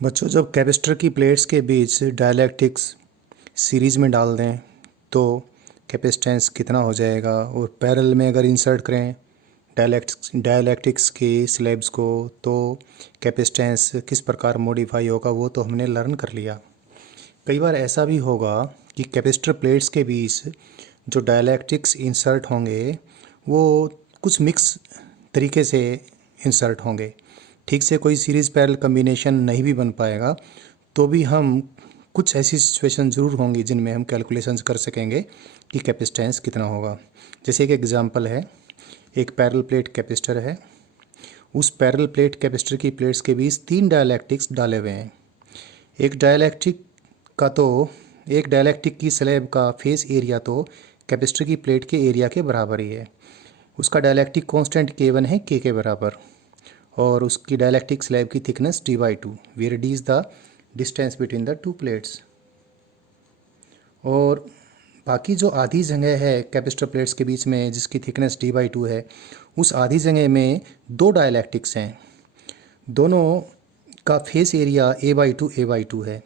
बच्चों, जब कैपेसिटर की प्लेट्स के बीच डाइलेक्ट्रिक्स सीरीज में डाल दें तो कैपेसिटेंस कितना हो जाएगा, और पैरेलल में अगर इंसर्ट करें डाइलेक्ट्रिक्स की स्लैब्स को तो कैपेसिटेंस किस प्रकार मॉडिफाई होगा, वो तो हमने लर्न कर लिया। कई बार ऐसा भी होगा कि कैपेसिटर प्लेट्स के बीच जो डाइलेक्ट्रिक्स इंसर्ट होंगे वो कुछ मिक्स तरीके से इंसर्ट होंगे। ठीक से कोई सीरीज़ पैरेलल कम्बिनेशन नहीं भी बन पाएगा, तो भी हम कुछ ऐसी सिचुएशन ज़रूर होंगी जिनमें हम कैलकुलेशंस कर सकेंगे कि कैपेसिटेंस कितना होगा। जैसे एक एग्जांपल है, एक पैरेलल प्लेट कैपेसिटर है। उस पैरेलल प्लेट कैपेसिटर की प्लेट्स के बीच 3 डाइलेक्ट्रिक्स डाले हुए हैं। एक डाइलेक्ट्रिक का तो एक डाइलेक्ट्रिक की स्लैब का फेस एरिया तो कैपेसिटर की प्लेट के एरिया के बराबर ही है। उसका डाइलेक्ट्रिक कांस्टेंट K1 है K के बराबर, और उसकी डाइलेक्ट्रिक स्लैब की thickness D/2, where D is the distance between the two plates. और बाकी जो आधी जगह है कैपेसिटर प्लेट्स के बीच में जिसकी थिकनेस D/2 है, उस आधी जगह में 2 डाइलेक्ट्रिक्स हैं। दोनों का फेस एरिया A/2 है,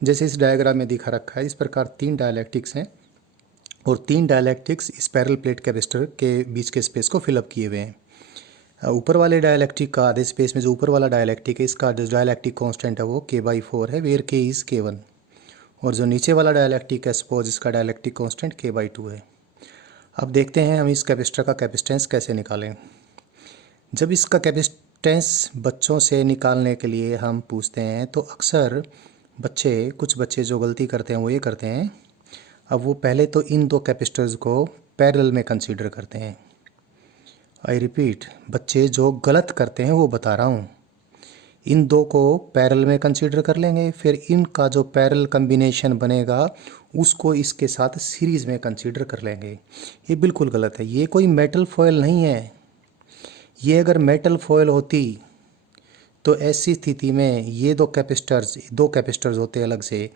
जैसे इस डायग्राम में दिखा रखा है। इस प्रकार 3 डाइलेक्ट्रिक्स हैं और 3 डाइलेक्ट्रिक्स इस पैरेलल प्लेट कैपेसिटर के बीच के स्पेस को फिलअप किए हुए हैं। ऊपर वाले डाइलेक्ट्रिक का आधे स्पेस में जो ऊपर वाला डाइलेक्ट्रिक है, इसका जो डाइलेक्ट्रिक कांस्टेंट है वो K/4 है, वेयर K इज़ K1। और जो नीचे वाला डाइलेक्ट्रिक है सपोज, इसका डाइलेक्ट्रिक कांस्टेंट K/2 है। अब देखते हैं हम इस कैपेसिटर का कैपेसिटेंस कैसे निकालें। जब इसका कैपेसिटेंस बच्चों से निकालने के लिए हम पूछते हैं तो अक्सर कुछ बच्चे जो गलती करते हैं वो ये करते हैं, अब वो पहले तो इन 2 कैपेसिटर्स को पैरेलल में कंसीडर करते हैं। आई रिपीट, बच्चे जो गलत करते हैं वो बता रहा हूँ। इन 2 को पैरेलल में कंसीडर कर लेंगे, फिर इनका जो पैरेलल कम्बिनेशन बनेगा उसको इसके साथ सीरीज़ में कंसीडर कर लेंगे। ये बिल्कुल गलत है। ये कोई मेटल फॉयल नहीं है। ये अगर मेटल फॉयल होती तो ऐसी स्थिति में ये दो कैपेसिटर्स होते अलग से,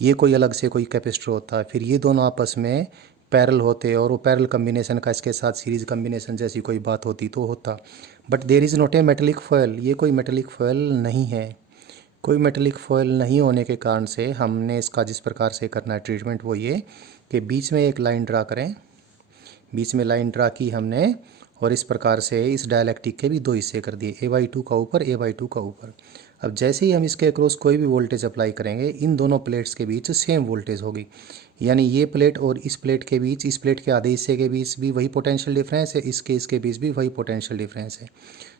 ये कोई अलग से कोई कैपेसिटर होता, फिर ये दोनों आपस में पैरेलल होते और वो पैरेलल कम्बिनेशन का इसके साथ सीरीज कम्बिनेशन जैसी कोई बात होती तो होता। But there is not a metallic foil. ये कोई मेटेलिक फॉयल नहीं है। कोई मेटेलिक फॉयल नहीं होने के कारण से हमने इसका जिस प्रकार से करना है ट्रीटमेंट वो ये कि बीच में एक लाइन ड्रा करें। बीच में लाइन ड्रा की हमने और इस प्रकार से इस डायलैक्ट्रिक के भी 2 हिस्से कर दिए, A/2 का ऊपर, A/2 का ऊपर। अब जैसे ही हम इसके अक्रॉस कोई भी वोल्टेज अप्लाई करेंगे, इन दोनों प्लेट्स के बीच सेम वोल्टेज होगी। यानी ये प्लेट और इस प्लेट के बीच, इस प्लेट के आधे हिस्से के बीच भी वही पोटेंशियल डिफरेंस है, इसके बीच भी वही पोटेंशियल डिफरेंस है।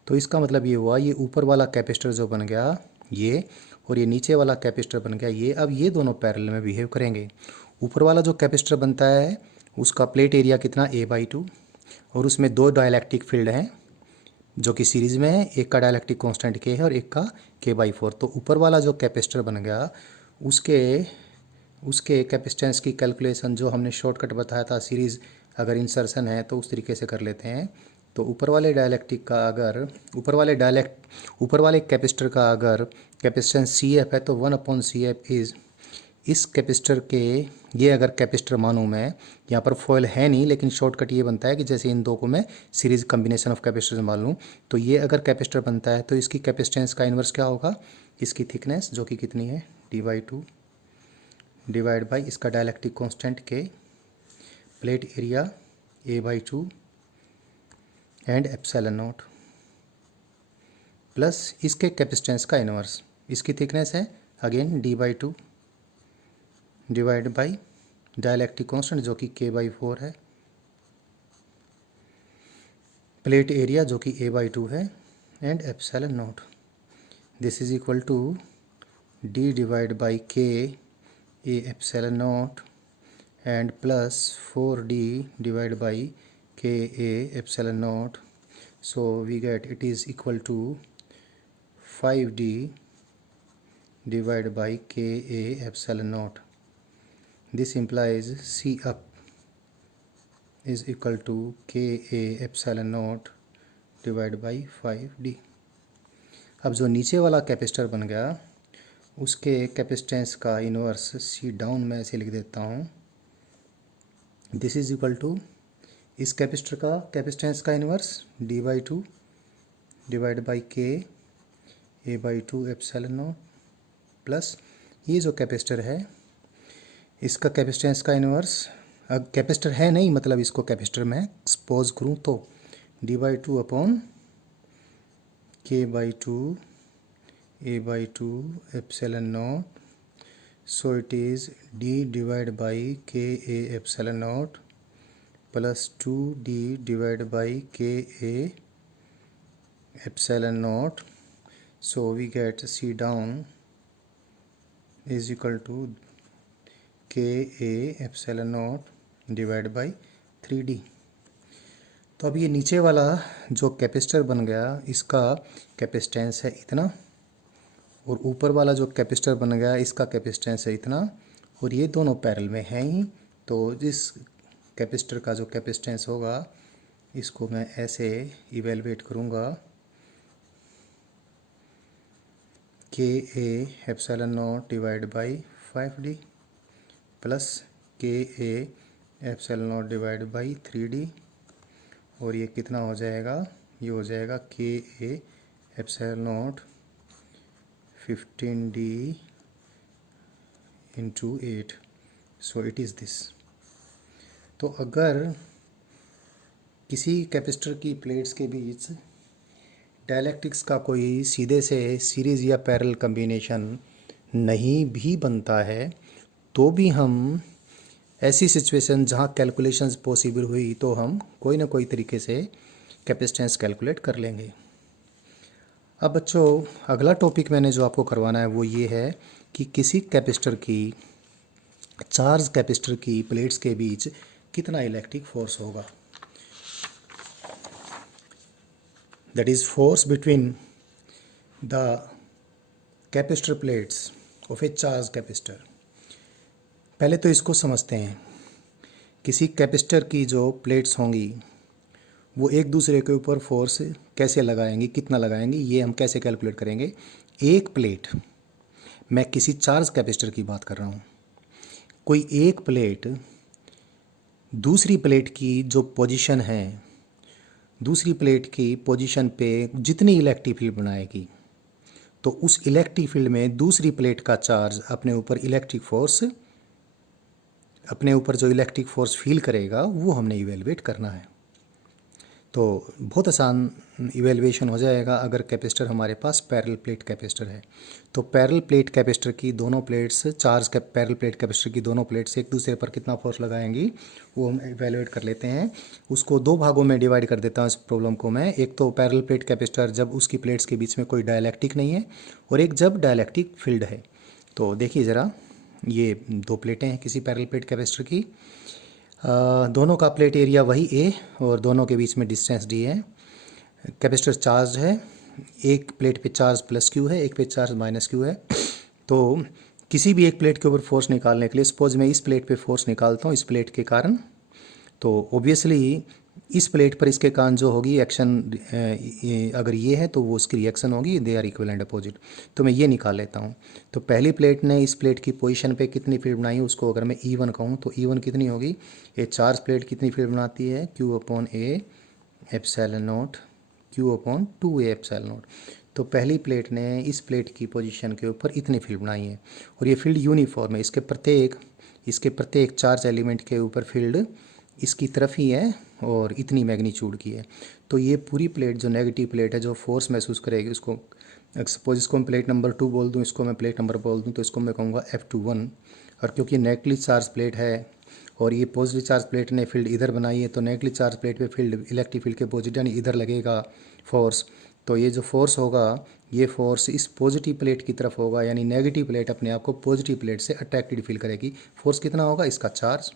तो इसका मतलब ये हुआ, ये ऊपर वाला कैपेसिटर जो बन गया ये, और ये नीचे वाला कैपेसिटर बन गया ये, अब ये दोनों पैरेलल में बिहेव करेंगे। ऊपर वाला जो कैपेसिटर बनता है उसका प्लेट एरिया कितना, A/2, और उसमें 2 डाइलेक्ट्रिक फील्ड हैं जो कि सीरीज़ में है। एक का डाइलेक्ट्रिक कांस्टेंट K है और एक का K/4। तो ऊपर वाला जो कैपेसिटर बन गया उसके उसके कैपेसिटेंस की कैलकुलेशन जो हमने शॉर्टकट बताया था, सीरीज़ अगर इंसर्शन है तो उस तरीके से कर लेते हैं। तो ऊपर वाले डाइलेक्ट्रिक का अगर ऊपर वाले कैपेसिटर का अगर कैपेसिटेंस CF है तो 1/CF इज़ इस कैपेसिटर के, ये अगर कैपेसिटर मानूँ मैं, यहाँ पर फॉयल है नहीं लेकिन शॉर्टकट ये बनता है कि जैसे इन 2 को मैं सीरीज कम्बिनेशन ऑफ कैपेसिटर मान लूँ, तो ये अगर कैपेसिटर बनता है तो इसकी कैपेसिटेंस का इन्वर्स क्या होगा, इसकी थिकनेस जो कि कितनी है D/2 डिवाइड बाई इसका dielectric constant K, plate area A/2 and ε0 plus इसके कैपेसिटेंस का इन्वर्स, इसकी थिकनेस है again D/2 divide by dielectric constant जो कि K/4 है, प्लेट एरिया जो कि A/2 है and ε0। This is equal to D divide by K A ε0 and plus 4D divide by K A ε0। So we get it is equal to 5D divide by K A ε0। This implies C up is equal to K A ε0 divide by 5D। अब जो नीचे वाला capacitor बन गया उसके capacitance का inverse C down में ऐसे लिख देता हूँ। दिस इज इक्वल टू इस कैपेसिटर का कैपेसिटेंस का inverse D/2 divide by K A/2 ε0 plus ये जो कैपेसिटर है इसका कैपेसिटेंस का इन्वर्स, अब कैपेसिटर है नहीं मतलब इसको कैपेसिटर में सपोज करूँ तो d/2 upon k/2 a/2 epsilon nought, so it is d divide by k a epsilon not plus 2d divide by k a epsilon not, so we get C down is equal to K A epsilon naught divided by 3D। तो अब ये नीचे वाला जो capacitor बन गया इसका capacitance है इतना, और ऊपर वाला जो कैपेसिटर बन गया इसका कैपेसिटेंस है इतना, और ये दोनों पैरेलल में हैं ही। तो जिस कैपेसिटर का जो कैपेसिटेंस होगा इसको मैं ऐसे इवेलुएट करूँगा, K A epsilon naught divide by 5D plus K A epsilon naught divide by 3D, और ये कितना हो जाएगा, ये हो जाएगा के A epsilon not 15D into 8, so it is this. तो अगर किसी कैपेसिटर की प्लेट्स के बीच डायलैक्ट्रिक्स का कोई सीधे से सीरीज़ या पैरेलल कम्बिनेशन नहीं भी बनता है तो भी हम ऐसी सिचुएशन जहाँ कैलकुलेशंस पॉसिबल हुई तो हम कोई ना कोई तरीके से कैपेसिटेंस कैलकुलेट कर लेंगे। अब बच्चों अगला टॉपिक मैंने जो आपको करवाना है वो ये है कि किसी कैपेसिटर की, चार्ज कैपेसिटर की प्लेट्स के बीच कितना इलेक्ट्रिक फोर्स होगा, that is force between the capacitor plates of a charged capacitor। पहले तो इसको समझते हैं, किसी कैपेसिटर की जो प्लेट्स होंगी वो एक दूसरे के ऊपर फोर्स कैसे लगाएंगी, कितना लगाएंगी, ये हम कैसे कैलकुलेट करेंगे। एक प्लेट, मैं किसी चार्ज कैपेसिटर की बात कर रहा हूँ, कोई एक प्लेट दूसरी प्लेट की जो पोजीशन है, दूसरी प्लेट की पोजीशन पे जितनी इलेक्ट्रिक फील्ड बनाएगी तो उस इलेक्ट्रिक फील्ड में दूसरी प्लेट का चार्ज अपने ऊपर इलेक्ट्रिक फोर्स, अपने ऊपर जो इलेक्ट्रिक फोर्स फील करेगा वो हमने इवेलुएट करना है। तो बहुत आसान इवेलुएशन हो जाएगा अगर कैपेसिटर हमारे पास पैरेलल प्लेट कैपेसिटर है। तो पैरेलल प्लेट कैपेसिटर की दोनों प्लेट्स, चार्ज के पैरेलल प्लेट कैपेसिटर की दोनों प्लेट्स एक दूसरे पर कितना फोर्स लगाएंगी वो हम इवेलुएट कर लेते हैं। उसको दो भागों में डिवाइड कर देता हूँ इस प्रॉब्लम को मैं। एक तो पैरेलल प्लेट कैपेसिटर जब उसकी प्लेट्स के बीच में कोई डायलैक्ट्रिक नहीं है, और एक जब डायलैक्ट्रिक फील्ड है। तो देखिए ज़रा, ये दो प्लेटें हैं किसी पैरेलल प्लेट कैपेसिटर की, दोनों का प्लेट एरिया वही ए और दोनों के बीच में डिस्टेंस डी है। कैपेसिटर चार्ज है, एक प्लेट पे चार्ज प्लस क्यू है, एक पे चार्ज माइनस क्यू है। तो किसी भी एक प्लेट के ऊपर फोर्स निकालने के लिए, सपोज मैं इस प्लेट पे फोर्स निकालता हूँ इस प्लेट के कारण, तो ऑब्वियसली इस प्लेट पर इसके कारण जो होगी एक्शन, अगर ये है तो वो उसकी रिएक्शन होगी, दे आर इक्विवेलेंट अपोजिट। तो मैं ये निकाल लेता हूँ। तो पहली प्लेट ने इस प्लेट की पोजीशन पे कितनी फील्ड बनाई है उसको अगर मैं E1 कहूँ तो E1 कितनी होगी, ये चार्ज प्लेट कितनी फील्ड बनाती है, Q/A epsilon not, Q/2A epsilon not. तो पहली प्लेट ने इस प्लेट की पोजीशन के ऊपर इतनी फील्ड बनाई है, और ये फील्ड यूनिफॉर्म है, इसके प्रत्येक चार्ज एलिमेंट के ऊपर फील्ड इसकी तरफ ही है और इतनी मैग्नीट्यूड की है। तो ये पूरी प्लेट जो नेगेटिव प्लेट है जो फोर्स महसूस करेगी उसको, सपोज इसको मैं प्लेट नंबर 2 बोल दूँ, इसको मैं प्लेट नंबर बोल दूँ, तो इसको मैं कहूँगा F21। और क्योंकि नेगेटिव चार्ज प्लेट है और ये पॉजिटिव चार्ज प्लेट ने फील्ड इधर बनाई है, तो नेगेटिव चार्ज प्लेट पे फील्ड, इलेक्ट्रिक फील्ड के पॉजिटिव यानी इधर लगेगा फोर्स। तो ये जो फोर्स होगा ये फोर्स इस पॉजिटिव प्लेट की तरफ होगा, यानी नेगेटिव प्लेट अपने आप को पॉजिटिव प्लेट से अट्रैक्टेड फील करेगी। फोर्स कितना होगा, इसका चार्ज,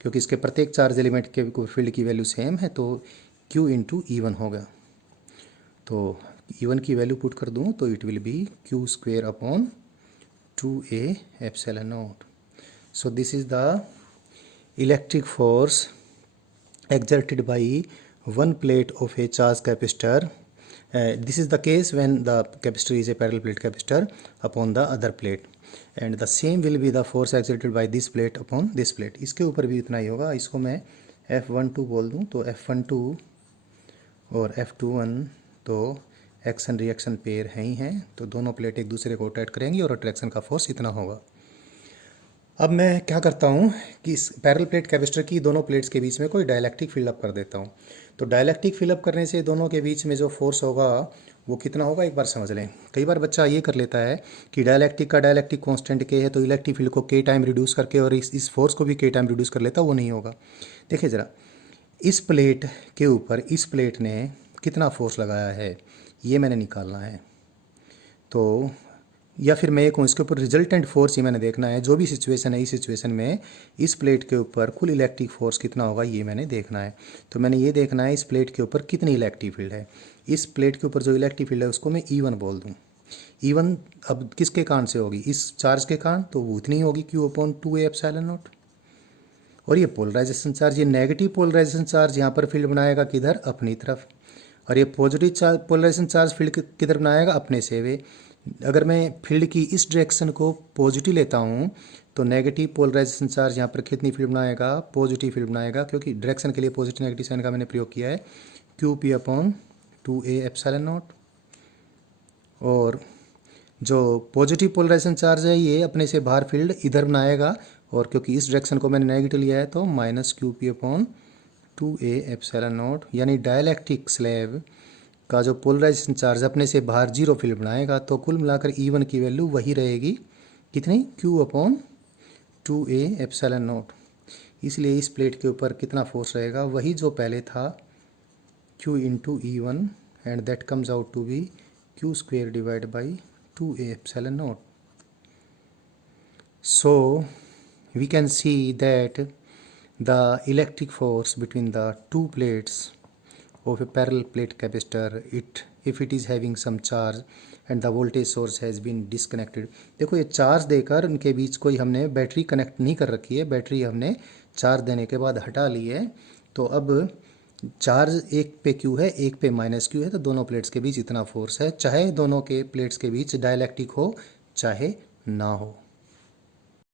क्योंकि इसके प्रत्येक चार्ज एलिमेंट के फील्ड की वैल्यू सेम है, तो Q/E1 होगा। तो E1 की वैल्यू पुट कर दूँ तो it will be Q²/2A epsilon nought. So this is the electric force exerted by one plate of a charged capacitor. This is the case when the capacitor is a parallel plate capacitor upon the other plate, and the same will be the force exerted by this plate upon this plate। इसके ऊपर भी इतना ही होगा। इसको मैं F12 बोल दूँ तो F12 और F21, तो एक्शन रिएक्शन पेयर है ही हैं, तो दोनों प्लेट एक दूसरे को अट्रैक्ट करेंगी और अट्रैक्शन का फोर्स इतना होगा। अब मैं क्या करता हूँ कि इस पैरेलल प्लेट कैपेसिटर की दोनों प्लेट्स के बीच में कोई डाइलेक्ट्रिक फिलअप कर देता हूँ। तो डाइलेक्ट्रिक फिलअप करने से दोनों के बीच में जो फोर्स होगा वो कितना होगा एक बार समझ लें। कई बार बच्चा ये कर लेता है कि डाइलेक्ट्रिक का डाइलेक्ट्रिक कांस्टेंट के है तो इलेक्ट्रिक फील्ड को के टाइम रिड्यूस करके और इस फोर्स को भी के टाइम रिड्यूस कर लेता, वो नहीं होगा। देखिए ज़रा, इस प्लेट के ऊपर इस प्लेट ने कितना फोर्स लगाया है ये मैंने निकालना है। तो या फिर मैं ये कहूँ इसके ऊपर रिजल्टेंट फोर्स ही मैंने देखना है। जो भी सिचुएशन है, इस सिचुएशन में इस प्लेट के ऊपर कुल इलेक्ट्रिक फोर्स कितना होगा ये मैंने देखना है। तो मैंने ये देखना है इस प्लेट के ऊपर कितनी इलेक्ट्रिक फील्ड है। इस प्लेट के ऊपर जो इलेक्ट्रिक फील्ड है उसको मैं E1 बोल दूँ। E1 अब किसके कारण से होगी, इस चार्ज के कारण, तो वो उतनी होगी Q/2A एप्सिलॉन नॉट। और ये पोलराइजेशन चार्ज, ये नेगेटिव पोलराइजेशन चार्ज यहाँ पर फील्ड बनाएगा किधर, अपनी तरफ। और ये positive charge polarisation charge field किधर बनाएगा, अपने से वे। अगर मैं फील्ड की इस डायरेक्शन को पॉजिटिव लेता हूँ तो नेगेटिव पोलराइजेशन चार्ज यहाँ पर कितनी फील्ड बनाएगा, पॉजिटिव फील्ड बनाएगा, क्योंकि डायरेक्शन के लिए पॉजिटिव नेगेटिव साइन का मैंने प्रयोग किया है। Q/2A epsilon nought. और जो पॉजिटिव पोलराइजेशन चार्ज है ये अपने से बाहर फील्ड इधर बनाएगा, और क्योंकि इस डायरेक्शन को मैंने नेगेटिव लिया है तो -QP/2A एप्सिलॉन नॉट। यानी डाइलेक्ट्रिक स्लैब का जो पोलराइजेशन चार्ज अपने से बाहर जीरो फील्ड बनाएगा, तो कुल मिलाकर E1 की वैल्यू वही रहेगी, कितनी, Q/2A एप्सिलॉन नॉट। इसलिए इस प्लेट के ऊपर कितना फोर्स रहेगा, वही जो पहले था Q/E1 and that comes out to be Q² divide by 2A epsilon nought. So we can see that the electric force between the two plates of a parallel plate capacitor, if it is having some charge and the voltage source has been disconnected। देखो ये charge देकर उनके बीच कोई हमने battery connect नहीं कर रखी है, बैटरी हमने चार्ज देने के बाद हटा ली है। तो अब चार्ज एक पे Q है, एक पे -Q है, तो दोनों प्लेट्स के बीच इतना फोर्स है, चाहे दोनों के प्लेट्स के बीच डाइलेक्ट्रिक हो चाहे ना हो।